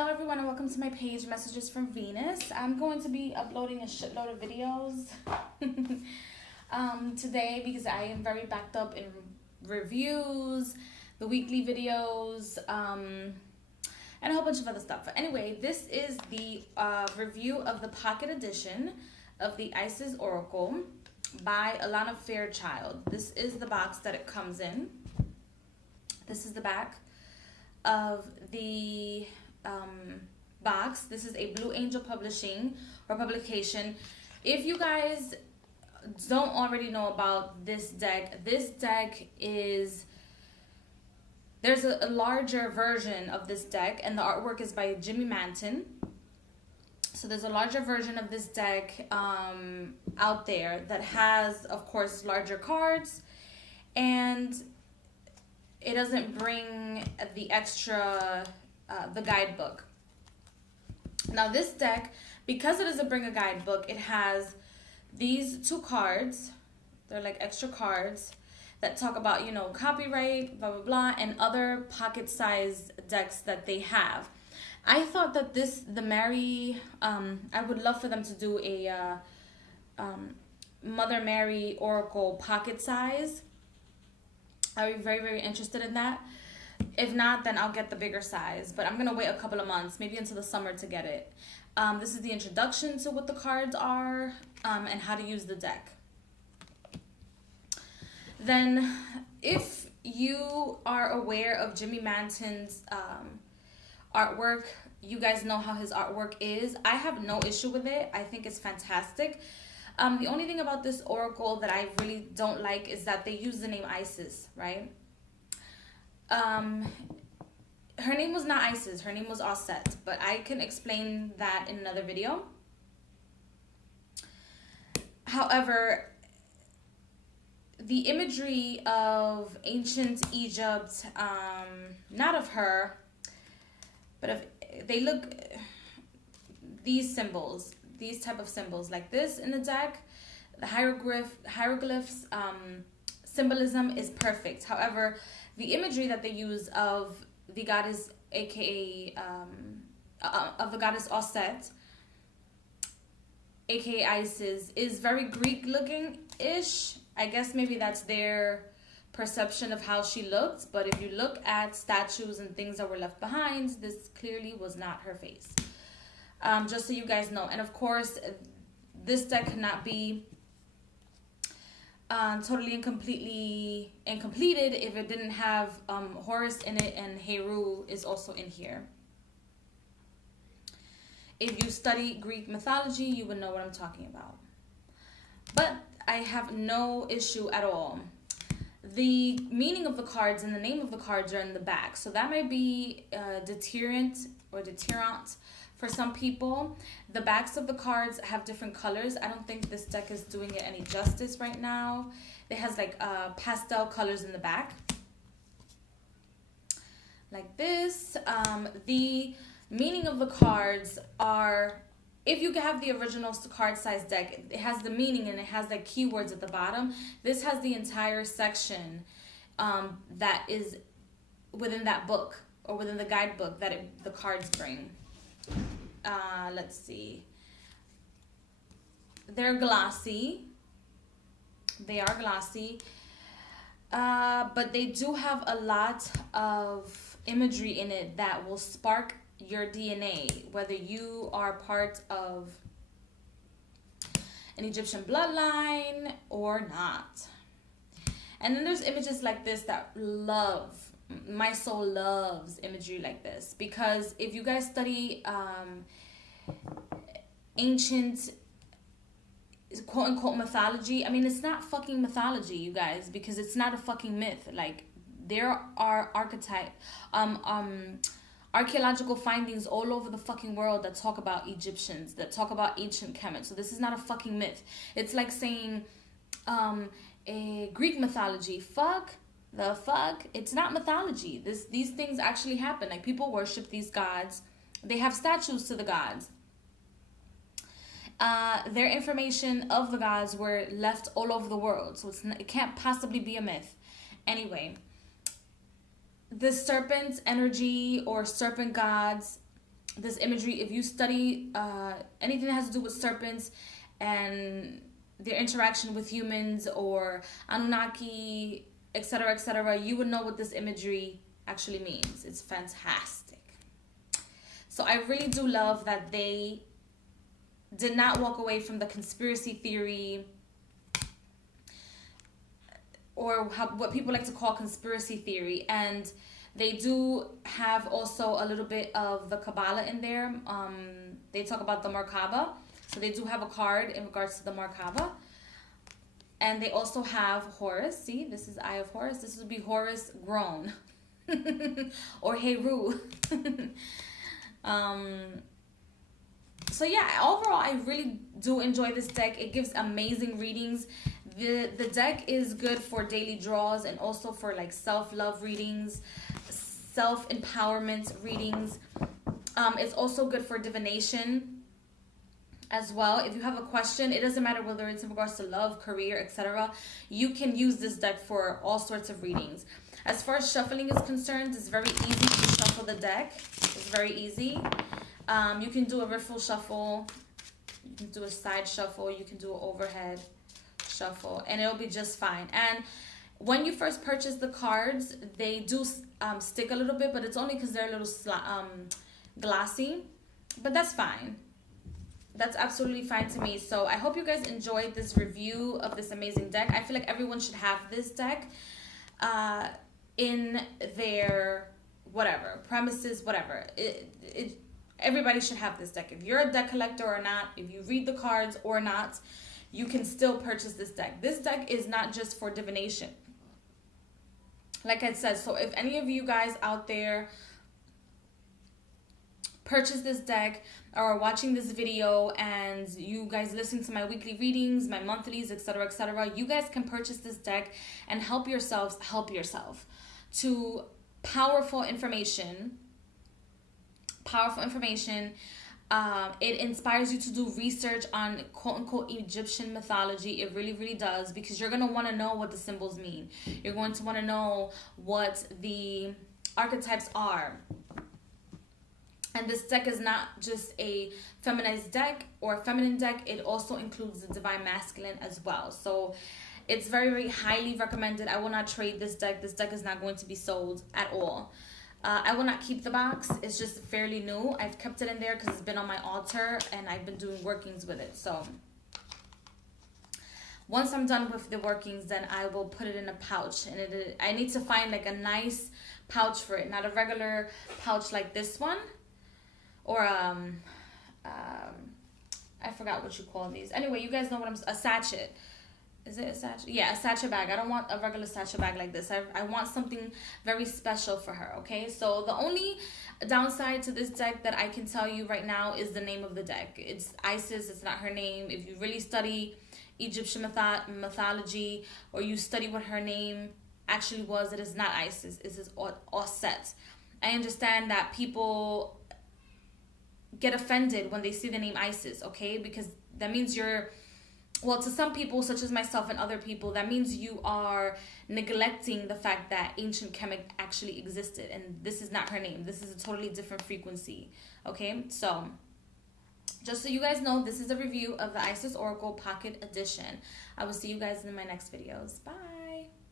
Hello everyone and welcome to my page, Messages from Venus. I'm going to be uploading a shitload of videos today because I am very backed up in reviews, the weekly videos, and a whole bunch of other stuff. But anyway, this is the review of the pocket edition of the Isis Oracle by Alana Fairchild. This is the box that it comes in. This is the back of the box. This is a Blue Angel publication. If you guys don't already know about this deck is, there's a larger version of this deck, and the artwork is by Jimmy Manton. So there's a larger version of this deck out there that has, of course, larger cards, and it doesn't bring the extra the guidebook. Now this deck, because it doesn't bring a guidebook, it has these two cards. They're like extra cards that talk about, you know, copyright, blah blah blah, and other pocket-sized decks that they have. I thought that the Mary, I would love for them to do a Mother Mary Oracle pocket size. I'd be very, very interested in that. If not, then I'll get the bigger size. But I'm going to wait a couple of months, maybe until the summer, to get it. This is the introduction to what the cards are and how to use the deck. Then, if you are aware of Jimmy Manton's artwork, you guys know how his artwork is. I have no issue with it. I think it's fantastic. The only thing about this oracle that I really don't like is that they use the name Isis, right? Her name was not Isis, her name was Osset, but I can explain that in another video. However, the imagery of ancient Egypt, not of her, but of, they look, these symbols, these type of symbols like this in the deck, the hieroglyphs, symbolism is perfect. However, the imagery that they use of the goddess, aka of the goddess Osset, aka Isis, is very Greek looking ish. I guess maybe that's their perception of how she looked, but if you look at statues and things that were left behind, this clearly was not her face. Just so you guys know. And of course, this deck cannot be totally and completely completed if it didn't have Horus in it, and Heru is also in here. If you study Greek mythology, you would know what I'm talking about. But I have no issue at all. The meaning of the cards and the name of the cards are in the back, so that might be deterrent for some people. The backs of the cards have different colors. I don't think this deck is doing it any justice right now. It has like pastel colors in the back. Like this. The meaning of the cards are, if you have the original card size deck, it has the meaning and it has like keywords at the bottom. This has the entire section that is within that book, or within the guidebook that the cards bring. Let's see. They're glossy. They are glossy. But they do have a lot of imagery in it that will spark your DNA, whether you are part of an Egyptian bloodline or not. And then there's images like this that my soul loves imagery like this, because if you guys study ancient quote-unquote mythology, I mean, it's not fucking mythology, you guys, because it's not a fucking myth. Like, there are archaeological findings all over the fucking world that talk about Egyptians, that talk about ancient Kemet. So this is not a fucking myth. It's like saying a Greek mythology. Fuck. It's not mythology. These things actually happen. Like, people worship these gods. They have statues to the gods. Their information of the gods were left all over the world, so it can't possibly be a myth. Anyway, the serpent energy or serpent gods this imagery. If you study anything that has to do with serpents and their interaction with humans or Anunnaki, etc., you would know what this imagery actually means. It's fantastic. So I really do love that they did not walk away from the conspiracy theory, or what people like to call conspiracy theory, and they do have also a little bit of the Kabbalah in there. They talk about the Merkaba, so they do have a card in regards to the Merkaba, and they also have Horus. See, this is Eye of Horus. This would be Horus grown, or Heru. So yeah, overall I really do enjoy this deck. It gives amazing readings. The deck is good for daily draws and also for like self-love readings, self-empowerment readings. It's also good for divination as well. If you have a question, it doesn't matter whether it's in regards to love, career, etc., you can use this deck for all sorts of readings. As far as shuffling is concerned, it's very easy to shuffle the deck. It's very easy. You can do a riffle shuffle, you can do a side shuffle, you can do an overhead shuffle, and it'll be just fine. And when you first purchase the cards, they do stick a little bit, but it's only because they're a little glossy, but that's fine. That's absolutely fine to me. So I hope you guys enjoyed this review of this amazing deck. I feel like everyone should have this deck in their whatever premises, whatever. Everybody should have this deck. If you're a deck collector or not, if you read the cards or not, you can still purchase this deck. This deck is not just for divination, like I said. So if any of you guys out there purchase this deck or are watching this video and you guys listen to my weekly readings, my monthlies, etc., you guys can purchase this deck and help yourself to powerful information. It inspires you to do research on quote-unquote Egyptian mythology. It really, really does, because you're going to want to know what the symbols mean. You're going to want to know what the archetypes are. And this deck is not just a feminized deck or a feminine deck. It also includes the divine masculine as well. So it's very, very highly recommended. I will not trade this deck. This deck is not going to be sold at all. I will not keep the box. It's just fairly new. I've kept it in there because it's been on my altar and I've been doing workings with it. So once I'm done with the workings, then I will put it in a pouch. And I need to find like a nice pouch for it, not a regular pouch like this one, or I forgot what you call these. Anyway, you guys know what a sachet. Is it a sachet? Yeah, a sachet bag. I don't want a regular sachet bag like this. I want something very special for her, okay? So the only downside to this deck that I can tell you right now is the name of the deck. It's Isis. It's not her name. If you really study Egyptian mythology, or you study what her name actually was, it is not Isis. It is Osset. I understand that people get offended when they see the name Isis, okay? Because that means well, to some people, such as myself and other people, that means you are neglecting the fact that ancient Kemet actually existed. And this is not her name. This is a totally different frequency. Okay? So, just so you guys know, this is a review of the Isis Oracle Pocket Edition. I will see you guys in my next videos. Bye.